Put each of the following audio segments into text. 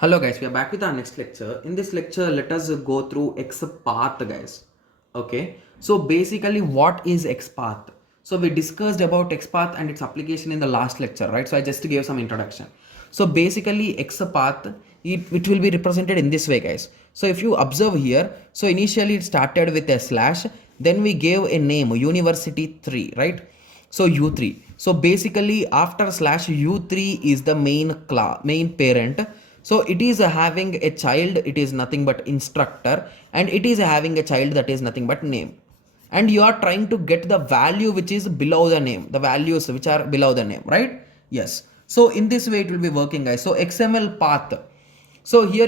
Hello guys, we are back with our next lecture. In this lecture, let us go through XPath guys. Okay, so basically what is XPath? So we discussed about XPath and its application in the last lecture, right? So I just gave some introduction. So basically XPath, it will be represented in this way guys. So if you observe here, so initially it started with a slash, then we gave a name university 3, right? So u3, so basically after slash u3 is the main parent. So it is having a child, it is nothing but instructor, and it is having a child that is nothing but name, and you are trying to get the value which is below the name, the values which are below the name, right? Yes, so in this way it will be working guys. So XML path, so here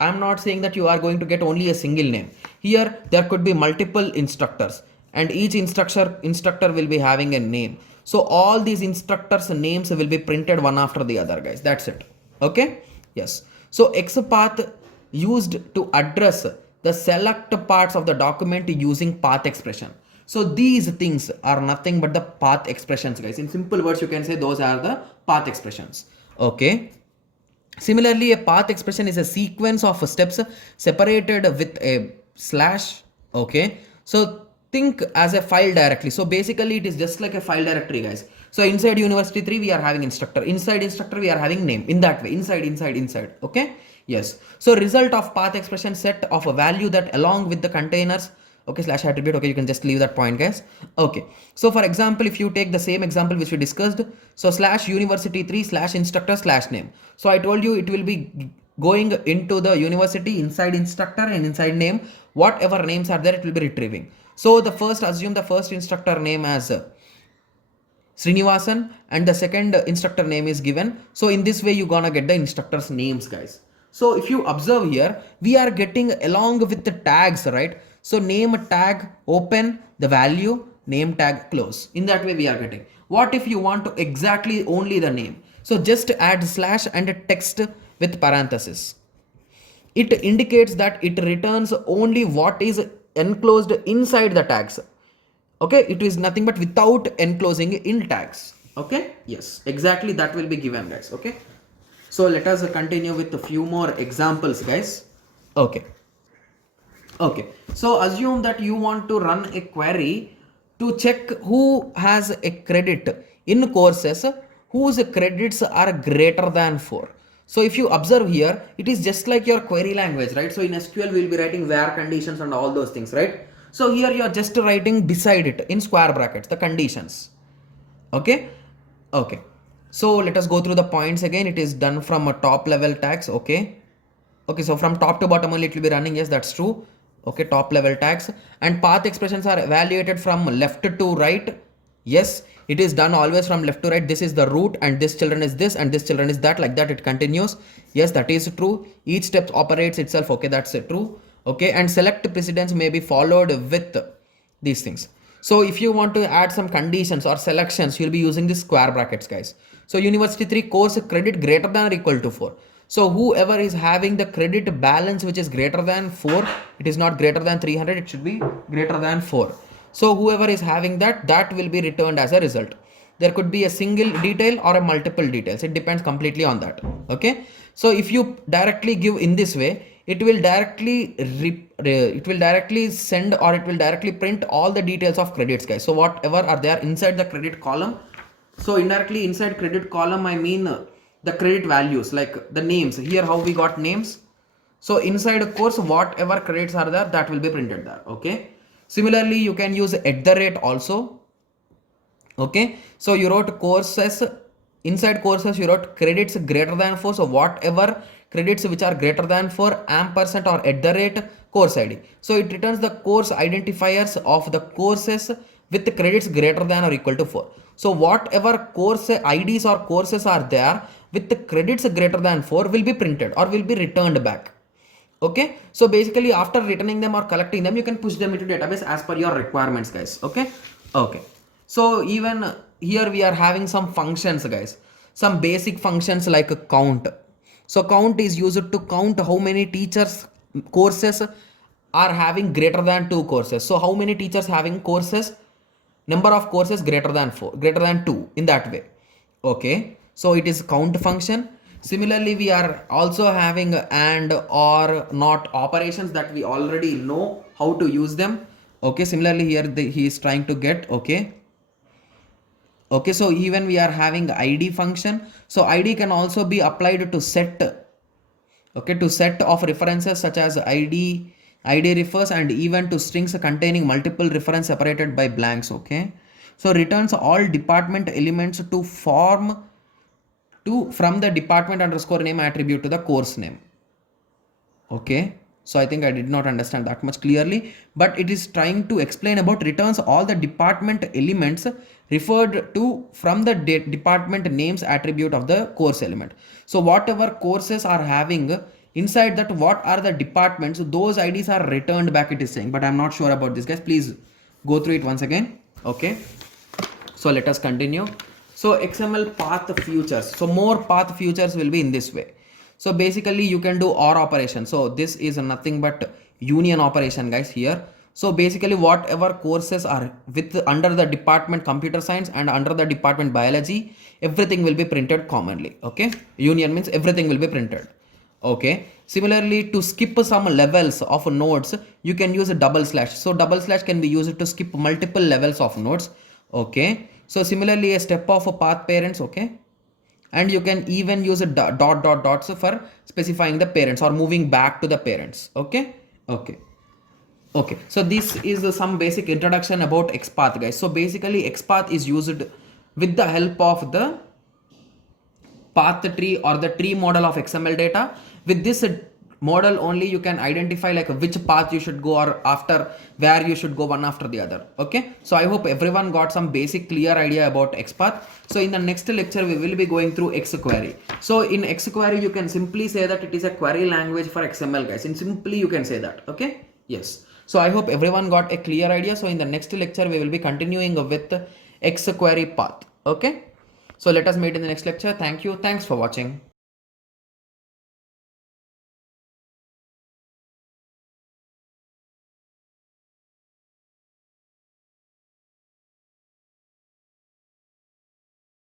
I'm not saying that you are going to get only a single name. Here there could be multiple instructors, and each instructor will be having a name. So all these instructors names will be printed one after the other guys. That's it. Okay. Yes. So XPath used to address the select parts of the document using path expression. So these things are nothing but the path expressions guys. In simple words you can say those are the path expressions. Okay. Similarly, a path expression is a sequence of steps separated with a slash. Okay. So think as a file directly. So basically it is just like a file directory guys. So inside university 3 we are having instructor. Inside instructor we are having name. In that way. Inside. Okay. Yes. So result of path expression set of a value that along with the containers, okay, slash attribute, okay, you can just leave that point guys. Okay, so for example if you take the same example which we discussed, so slash university 3 slash instructor slash name, so I told you it will be going into the university inside instructor and inside name, whatever names are there it will be retrieving. So the first, assume the first instructor name as Srinivasan and the second instructor name is given. So in this way you gonna get the instructors names guys. So if you observe here, we are getting along with the tags, right? So name tag open, the value, name tag close. In that way we are getting. What if you want to exactly only the name? So just add slash and a text with parenthesis. It indicates that it returns only what is enclosed inside the tags. Okay, it is nothing but without enclosing in tags. Okay, yes, exactly that will be given guys. Okay, so let us continue with a few more examples guys. Okay. Okay, so assume that you want to run a query to check who has a credit in courses whose credits are greater than 4. So if you observe here, it is just like your query language, right? So in SQL, we will be writing where conditions and all those things, right? So here you are just writing beside it in square brackets, the conditions. Okay. Okay. So let us go through the points again. It is done from a top level tags. Okay. Okay, so from top to bottom only it will be running. Yes, that's true. Okay, top level tags, and path expressions are evaluated from left to right. Yes, it is done always from left to right. This is the root and this children is this and this children is that, like that it continues. Yes, that is true. Each step operates itself. Okay, that's true. Okay, and select precedence may be followed with these things. So if you want to add some conditions or selections, you'll be using the square brackets guys. So university 3 course credit greater than or equal to 4. So whoever is having the credit balance which is greater than 4, it is not greater than 300, it should be greater than 4. So whoever is having that, that will be returned as a result. There could be a single detail or a multiple details. It depends completely on that. Okay. So if you directly give in this way, it will directly send or it will directly print all the details of credits guys. So whatever are there inside the credit column. So indirectly inside credit column, I mean the credit values like the names. Here how we got names. So inside a course, whatever credits are there, that will be printed there. Okay. Similarly, you can use at the rate also. Okay, so you wrote courses, inside courses you wrote credits greater than 4. So whatever credits which are greater than 4 ampersand or at the rate course id. So it returns the course identifiers of the courses with credits greater than or equal to 4. So whatever course IDs or courses are there with the credits greater than 4 will be printed or will be returned back. Okay, so basically after returning them or collecting them, you can push them into database as per your requirements guys. Okay. Okay, so even here we are having some functions guys, some basic functions like a count. So count is used to count how many teachers courses are having greater than 2 courses. So how many teachers having courses, number of courses greater than 4, greater than 2, in that way. Okay, so it is count function. Similarly, we are also having and or not operations that we already know how to use them. Okay, similarly here he is trying to get, okay. Okay, so even we are having id function. So id can also be applied to set, okay, to set of references such as id refers, and even to strings containing multiple reference separated by blanks. Okay, so returns all department elements to form to from the department underscore name attribute to the course name. Okay, so I think I did not understand that much clearly, but it is trying to explain about returns all the department elements referred to from the department names attribute of the course element. So whatever courses are having inside that, what are the departments, those IDs are returned back, it is saying, but I'm not sure about this, guys. Please go through it once again. Okay, so let us continue. So XML path futures. So more path futures will be in this way. So basically you can do OR operation. So this is nothing but union operation, guys, here. So basically whatever courses are with under the department computer science and under the department biology, everything will be printed commonly. Okay, union means everything will be printed. Okay, similarly to skip some levels of nodes, you can use a double slash. So double slash can be used to skip multiple levels of nodes. Okay, so similarly a step of a path parents. Okay, and you can even use a dots for specifying the parents or moving back to the parents. Okay, okay, okay. So this is some basic introduction about XPath, guys. So basically XPath is used with the help of the path tree or the tree model of XML data. With this model only you can identify like which path you should go or after where you should go one after the other. Okay, so I hope everyone got some basic clear idea about XPath. So in the next lecture we will be going through XQuery. So in XQuery you can simply say that it is a query language for XML, guys, and simply you can say that. Okay, yes. So I hope everyone got a clear idea. So in the next lecture we will be continuing with XQuery path. Okay, so let us meet in the next lecture. Thank you. Thanks for watching.